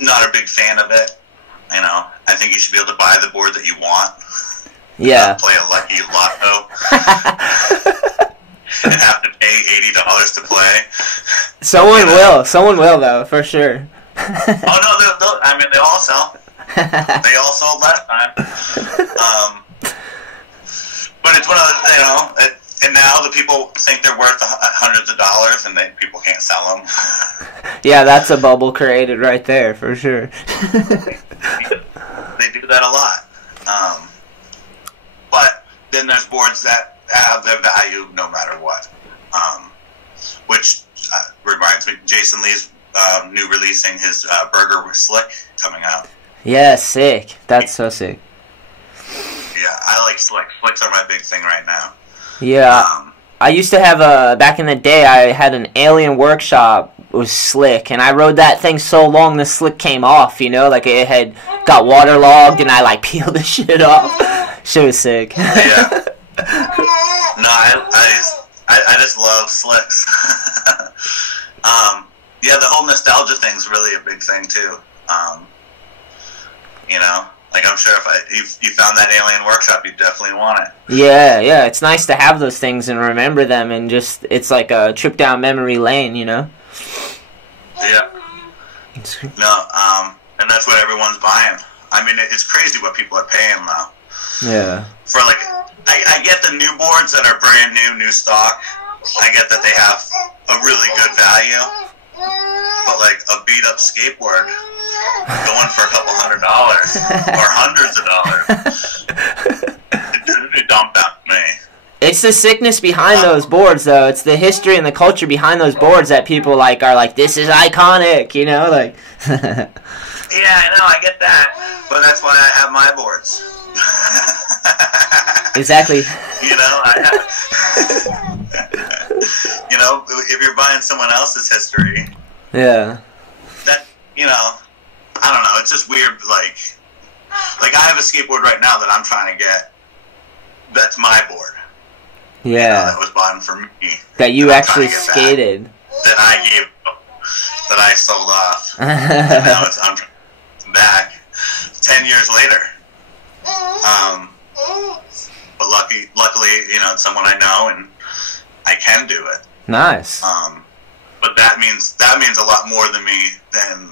Not a big fan of it. You know, I think you should be able to buy the board that you want. Yeah. Play a lucky lotto. And have to pay $80 to play. Someone will. Someone will, though, for sure. Oh, no, they'll, I mean, they all sell. They all sold last time. But it's one of those, you know, and now the people think they're worth hundreds of dollars, and people can't sell them. Yeah, that's a bubble created right there, for sure. They do that a lot. But then there's boards that have their value no matter what. Which reminds me, Jason Lee's new releasing his burger with Slick coming out. Yeah, sick. That's so sick. Yeah, I like Slick. Slicks are my big thing right now. Yeah. I used to have back in the day, I had an Alien Workshop with Slick, and I rode that thing so long the Slick came off, you know? Like, it had got waterlogged, and I, like, peeled the shit off. Shit was sick. Yeah. No, I just love Slicks. Yeah, the whole nostalgia thing's really a big thing, too. You know? Like, I'm sure if you found that Alien Workshop, you'd definitely want it. Yeah, it's nice to have those things and remember them, and just, it's like a trip down memory lane, you know? Yeah. No, and that's what everyone's buying. I mean, it's crazy what people are paying now. Yeah. For, like, I get the new boards that are brand new stock. I get that they have a really good value. But, like, a beat-up skateboard going for a couple $100 or hundreds of dollars, it dumped out to me. It's the sickness behind those boards, though. It's the history and the culture behind those boards that people like are like, this is iconic, you know, like. Yeah, I know, I get that, but that's why I have my boards. Exactly. You know, you know, if you're buying someone else's history. Yeah. That, you know, I don't know, it's just weird, like I have a skateboard right now that I'm trying to get, that's my board. Yeah. You know, that was bought for me. That you actually skated. That I gave, that I sold off. And now I'm back 10 years later. But luckily, you know, it's someone I know and I can do it. Nice. But that means a lot more than me than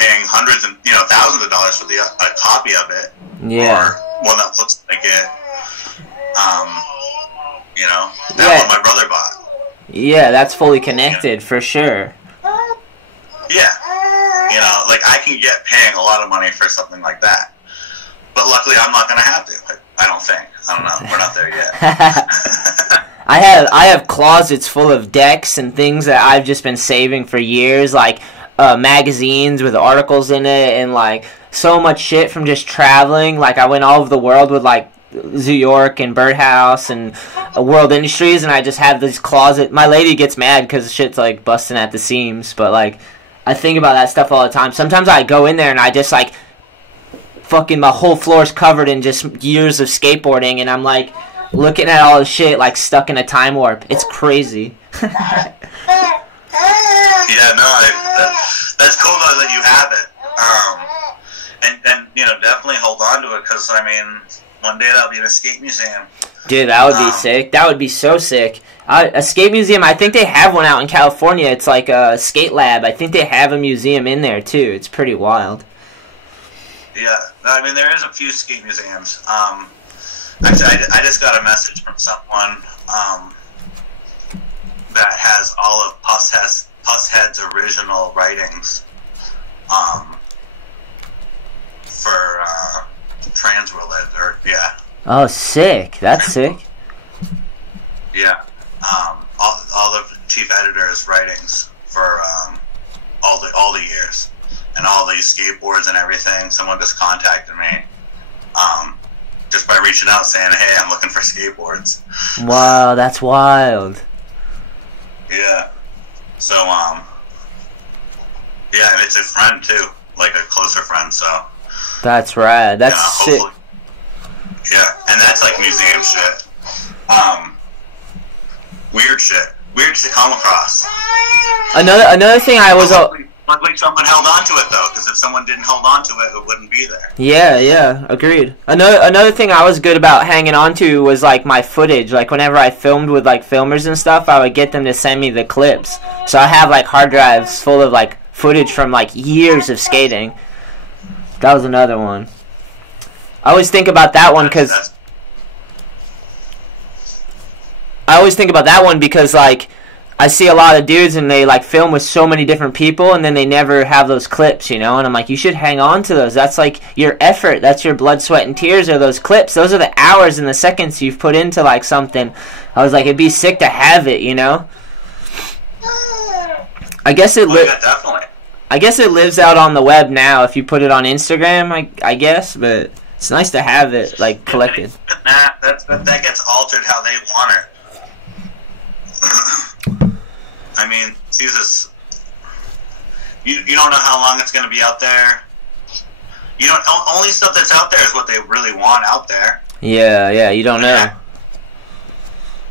paying hundreds and, you know, thousands of dollars for a copy of it. Yeah. Or one that looks like it. You know, that's what my brother bought. Yeah, that's fully connected for sure. Yeah. You know, like I can get paying a lot of money for something like that. But luckily I'm not going to have to. I don't think. I don't know. We're not there yet. I have closets full of decks and things that I've just been saving for years, like magazines with articles in it, and like so much shit from just traveling. Like I went all over the world with like Zoo York and Birdhouse and World Industries, and I just have this closet. My lady gets mad because shit's like busting at the seams, but like I think about that stuff all the time. Sometimes I go in there and I just like fucking my whole floor's covered in just years of skateboarding, and I'm like looking at all the shit like stuck in a time warp. It's crazy. Yeah, no, that's cool though that you have it. And you know, definitely hold on to it, because I mean, one day that'll be in a skate museum. Dude, that would be sick. That would be so sick. A skate museum, I think they have one out in California. It's like a skate lab. I think they have a museum in there too. It's pretty wild. Yeah, I mean, there is a few skate museums. Actually, I just got a message from someone that has all of Pusshead's original writings for Transworld, or yeah. Oh, sick. That's sick. Yeah. All the chief editor's writings for all the years, and all these skateboards and everything. Someone just contacted me, just by reaching out saying, "Hey, I'm looking for skateboards." Wow, that's wild. Yeah. So yeah, and it's a friend too, like a closer friend. So that's rad. That's sick. Yeah, and that's like museum shit. Weird to come across. Another thing I was. Luckily, someone held on to it though, because if someone didn't hold on to it, it wouldn't be there. Yeah, agreed. Another thing I was good about hanging on to was like my footage. Like whenever I filmed with like filmers and stuff, I would get them to send me the clips. So I have like hard drives full of like footage from like years of skating. That was another one. I always think about that one because like I see a lot of dudes and they like film with so many different people and then they never have those clips, you know, and I'm like, you should hang on to those. That's like your effort. That's your blood, sweat, and tears are those clips. Those are the hours and the seconds you've put into like something. I was like, it'd be sick to have it, you know. I guess it definitely. I guess it lives out on the web now if you put it on Instagram, I guess, but it's nice to have it like collected. That gets altered how they want it. I mean, Jesus, you don't know how long it's going to be out there. You don't. Only stuff that's out there is what they really want out there. Yeah, you don't know.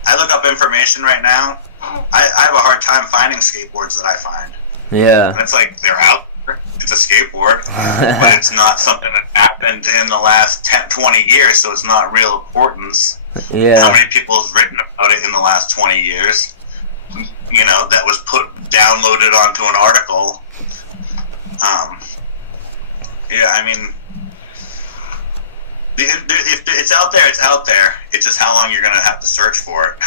I look up information right now. I have a hard time finding skateboards that I find. Yeah. And it's like, they're out there. It's a skateboard, but it's not something that happened in the last 10, 20 years, so it's not real importance. Yeah. How many people have written about it in the last 20 years? You know, that was downloaded onto an article. Yeah, I mean, if it's out there, it's out there. It's just how long you're going to have to search for it.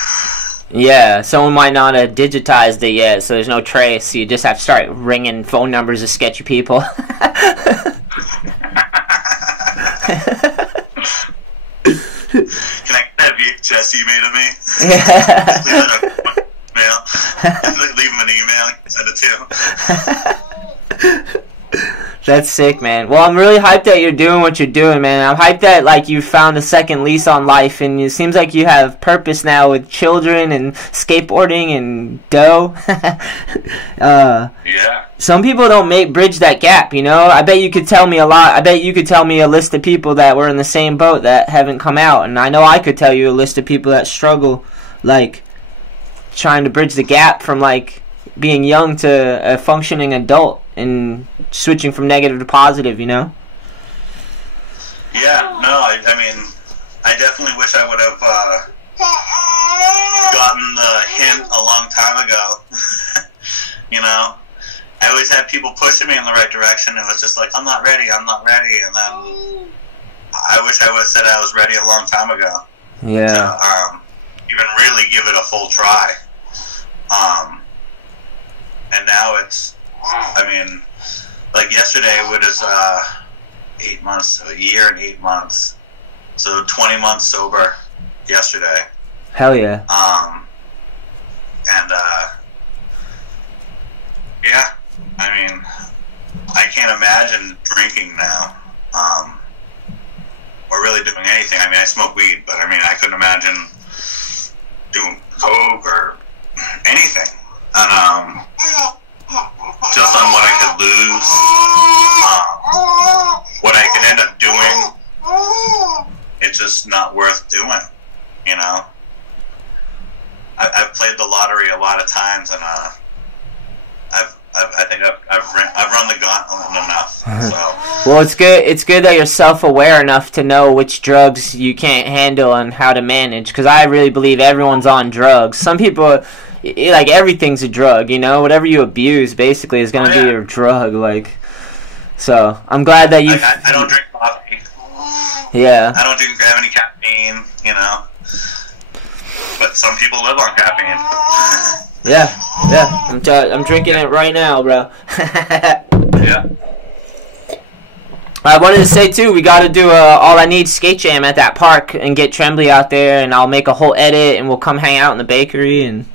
Yeah, someone might not have digitized it yet, so there's no trace. You just have to start ringing phone numbers of sketchy people. Can I get that VHS you made of me? Leave him an email. Send it to him. That's sick, man. Well, I'm really hyped that you're doing what you're doing, man. I'm hyped that like you found a second lease on life, and it seems like you have purpose now with children and skateboarding and dough. Yeah. Some people don't bridge that gap, you know. I bet you could tell me a lot. I bet you could tell me a list of people that were in the same boat that haven't come out, and I know I could tell you a list of people that struggle, like trying to bridge the gap from like being young to a functioning adult and switching from negative to positive, you know? Yeah, no, I mean, I definitely wish I would have gotten the hint a long time ago. You know? I always had people pushing me in the right direction, and it was just like, I'm not ready, and then I wish I would have said I was ready a long time ago. Yeah. To even really give it a full try. And now it's, I mean, like yesterday it was 8 months, a year and 8 months. So 20 months sober yesterday. Hell yeah. And yeah, I mean, I can't imagine drinking now, or really doing anything. I mean, I smoke weed, but I mean, I couldn't imagine doing coke or anything. And just on what I could lose, what I could end up doing, it's just not worth doing, you know? I've played the lottery a lot of times, and I think I've run the gauntlet enough. So. Well, it's good that you're self-aware enough to know which drugs you can't handle and how to manage, because I really believe everyone's on drugs. Some people, like, everything's a drug, you know? Whatever you abuse, basically, is going to be your drug, like. So, I'm glad that you... I don't drink coffee. Yeah. I don't have any caffeine, you know? But some people live on caffeine. Yeah. I'm drinking it right now, bro. Yeah. I wanted to say too, we got to do a All I Need skate jam at that park and get Tremblay out there, and I'll make a whole edit, and we'll come hang out in the bakery. And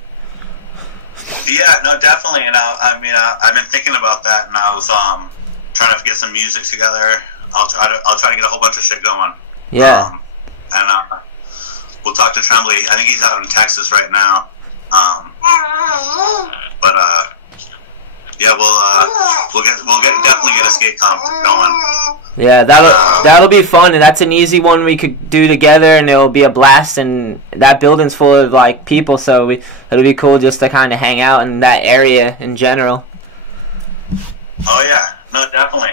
yeah, no, definitely. And I've been thinking about that, and I was trying to get some music together. I'll try to get a whole bunch of shit going. Yeah. And we'll talk to Tremblay. I think he's out in Texas right now. But yeah, we'll definitely get a skate comp going. Yeah, that'll be fun, and that's an easy one we could do together, and it'll be a blast. And that building's full of like people, so it'll be cool just to kind of hang out in that area in general. Oh yeah, no, definitely.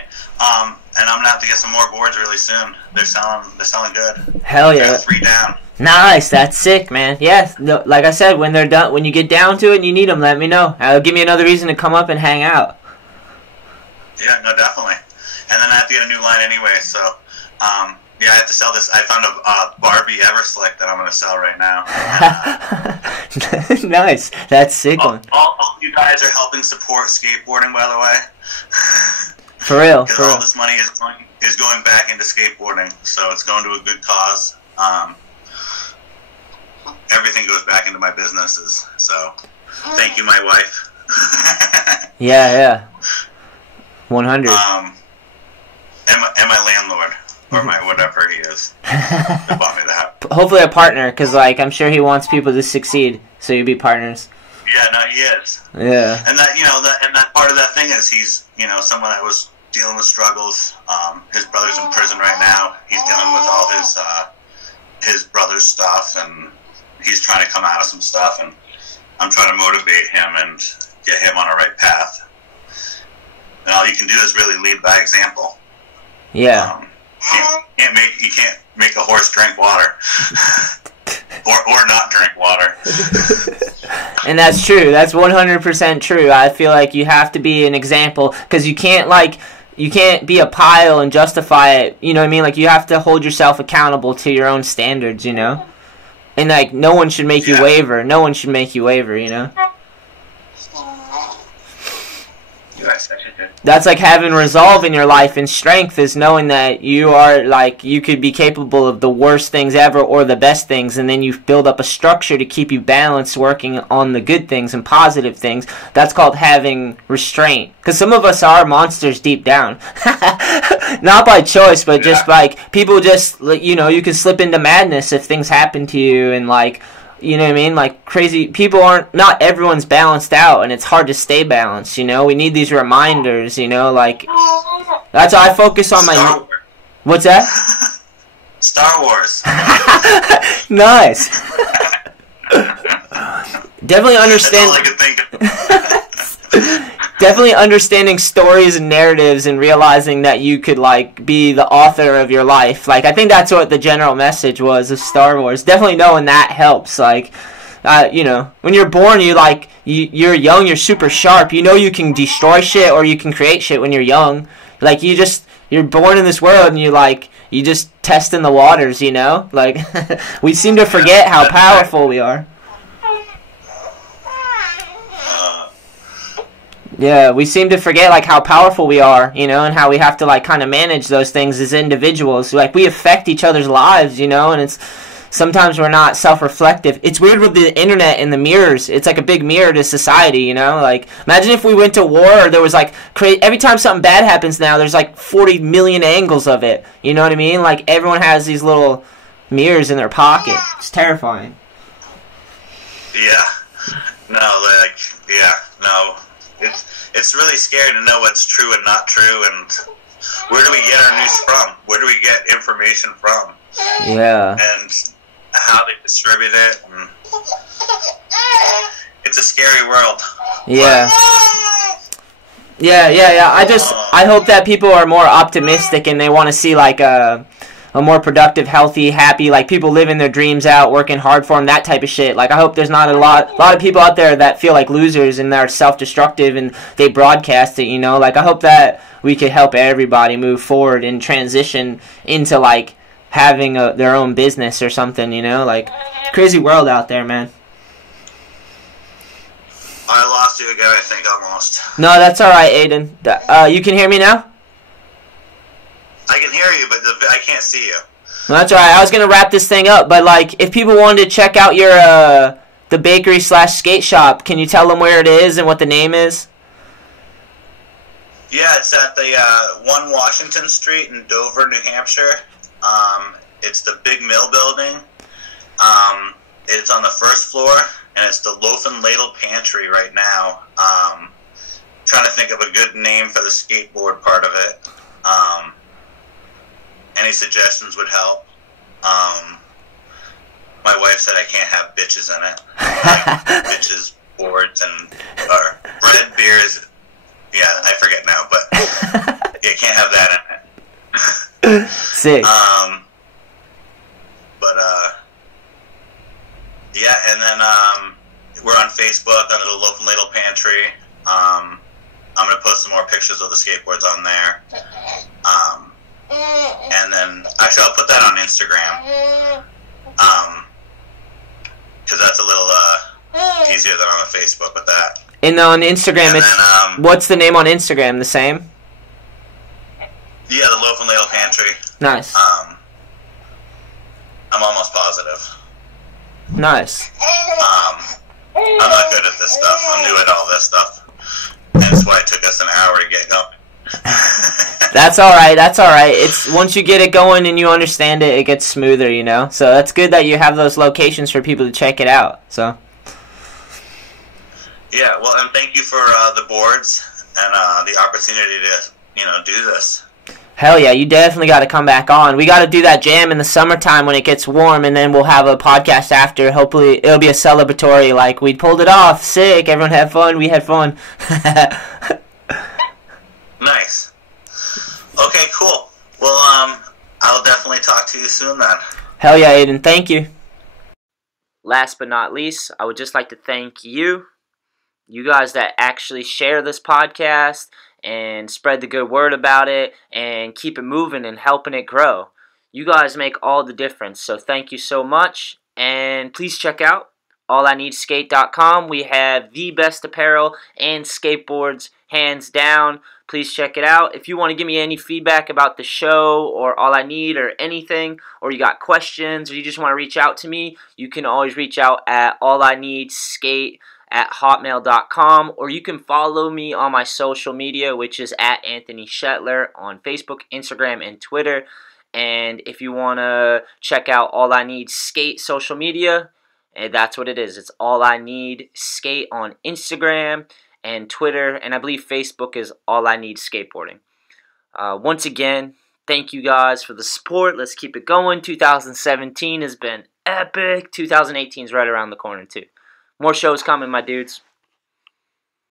And I'm gonna have to get some more boards really soon. They're selling good. Hell yeah. 3 down. Nice, that's sick, man. Yeah, no, like I said, when they're done, when you get down to it and you need them, let me know. Give me another reason to come up and hang out. Yeah, no, definitely. And then I have to get a new line anyway, so yeah, I have to sell this. I found a Barbie Everslick that I'm gonna sell right now. Nice, that's sick one. All you guys are helping support skateboarding, by the way. For real. Because all this money is going back into skateboarding, so it's going to a good cause. Everything goes back into my businesses, so thank you, my wife. Yeah. 100. And my landlord, or my whatever he is, that bought me the house. Hopefully a partner, because like I'm sure he wants people to succeed, so you be partners. Yeah, no, he is. Yeah. And that part of that thing is he's someone that was dealing with struggles. His brother's in prison right now. He's dealing with all his brother's stuff, and he's trying to come out of some stuff, and I'm trying to motivate him and get him on a right path. And all you can do is really lead by example. Yeah. You can't make a horse drink water. or not drink water. And that's true. That's 100% true. I feel like you have to be an example, because you can't be a pile and justify it. You know what I mean? Like, you have to hold yourself accountable to your own standards, you know? And like, no one should make you waver. No one should make you waver, you know? That's like having resolve in your life, and strength is knowing that you are like, you could be capable of the worst things ever or the best things, and then you build up a structure to keep you balanced, working on the good things and positive things. That's called having restraint, because some of us are monsters deep down. Not by choice, but just like, people just, you know, you can slip into madness if things happen to you, and like, you know what I mean? Like, crazy people not everyone's balanced out, and it's hard to stay balanced, you know? We need these reminders, you know? Like, that's why I focus on Star Wars. What's that? Star Wars. Nice. Definitely understand. That's all I could think of. Definitely understanding stories and narratives, and realizing that you could like be the author of your life. Like, I think that's what the general message was of Star Wars. Definitely knowing that helps. Like, you know, when you're born, you're young, you're super sharp. You know, you can destroy shit or you can create shit when you're young. Like, you're born in this world, and you just test in the waters, you know? Like, we seem to forget how powerful we are. Yeah, we seem to forget like how powerful we are, you know, and how we have to like kind of manage those things as individuals. Like, we affect each other's lives, you know, and sometimes we're not self-reflective. It's weird with the internet and the mirrors. It's like a big mirror to society, you know? Like, imagine if we went to war, or there was like every time something bad happens now, there's like 40 million angles of it. You know what I mean? Like, everyone has these little mirrors in their pocket. It's terrifying. Yeah. No. It's really scary to know what's true and not true, and where do we get our news from? Where do we get information from? Yeah. And how they distribute it. And it's a scary world. Yeah. Yeah. I hope that people are more optimistic, and they want to see like a more productive, healthy, happy, like people living their dreams out, working hard for them, that type of shit. Like, I hope there's not a lot of people out there that feel like losers and they're self-destructive and they broadcast it, you know? Like, I hope that we could help everybody move forward and transition into like having their own business or something, you know? Like, crazy world out there, man. I lost you again, I think, almost. No, that's alright, Aidan. You can hear me now? I I can hear you, but I can't see you. Well, that's all right. I was gonna wrap this thing up, but like, if people wanted to check out your the bakery / skate shop, can you tell them where it is and what the name is? Yeah, it's at the 1 Washington Street in Dover, New Hampshire. It's the big mill building. It's on the first floor, and it's the Loaf and Ladle pantry right now. Trying to think of a good name for the skateboard part of it. Any suggestions would help. My wife said I can't have bitches in it. Like bitches, boards, and or bread, beers. Yeah, I forget now, but you can't have that in it. Sick. Yeah, and then we're on Facebook under the Loaf and Ladle Pantry. I'm gonna post some more pictures of the skateboards on there. And then actually I'll put that on Instagram. Because that's a little easier than on the Facebook with that. And on Instagram, and it's then, what's the name on Instagram? The same? Yeah, the Loaf and Ladle Pantry. Nice. I'm almost positive. Nice. I'm not good at this stuff. I'm new at all this stuff. And that's why it took us an hour to get going. That's all right. That's all right. It's once you get it going and you understand it, it gets smoother, you know. So that's good that you have those locations for people to check it out. So. Yeah. Well, and thank you for the boards and the opportunity to do this. Hell yeah, you definitely got to come back on. We got to do that jam in the summertime when it gets warm, and then we'll have a podcast after. Hopefully, it'll be a celebratory, like, we pulled it off. Sick. Everyone had fun. We had fun. Nice. Okay, cool. Well, I'll definitely talk to you soon then. Hell yeah, Aidan. Thank you. Last but not least, I would just like to thank you guys that actually share this podcast and spread the good word about it and keep it moving and helping it grow. You guys make all the difference, so thank you so much. And please check out allineedskate.com. We have the best apparel and skateboards, hands down. Please check it out. If you want to give me any feedback about the show or All I Need or anything, or you got questions or you just want to reach out to me, you can always reach out at allineedskate@hotmail.com, or you can follow me on my social media, which is at Anthony Shetler on Facebook, Instagram, and Twitter. And if you want to check out All I Need Skate social media, that's what it is. It's All I Need Skate on Instagram and Twitter, and I believe Facebook is All I Need Skateboarding. Once again, thank you guys for the support. Let's keep it going. 2017 has been epic. 2018 is right around the corner too. More shows coming, my dudes.